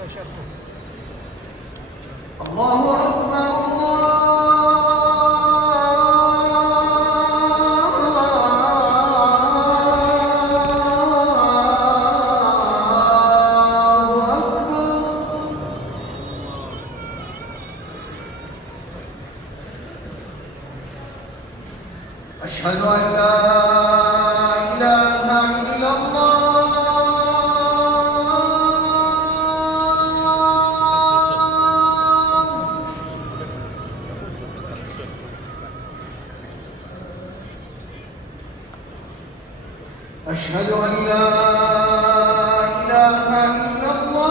الله أكبر. أشهد أن لا إله إلا الله. أشهد أن لا إله إلا الله.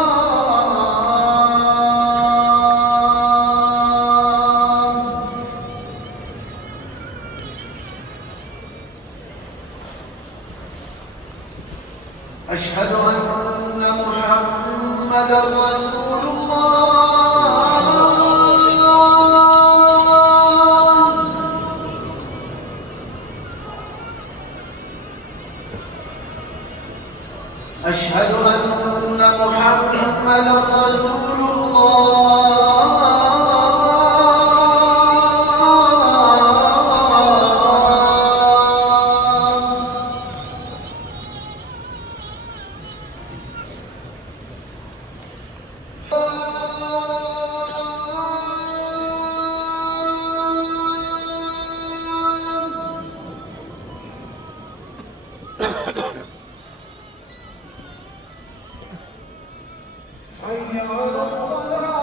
أشهد أن محمدًا رسول الله. أشهد أن محمدًا رسول الله. حي على الصلاة.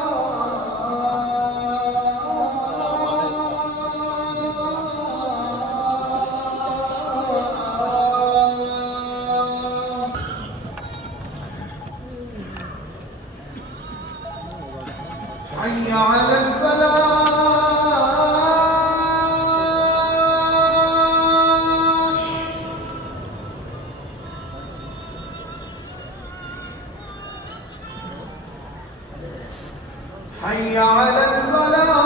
حي على الفلاح. حي على الفلاح.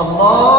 الله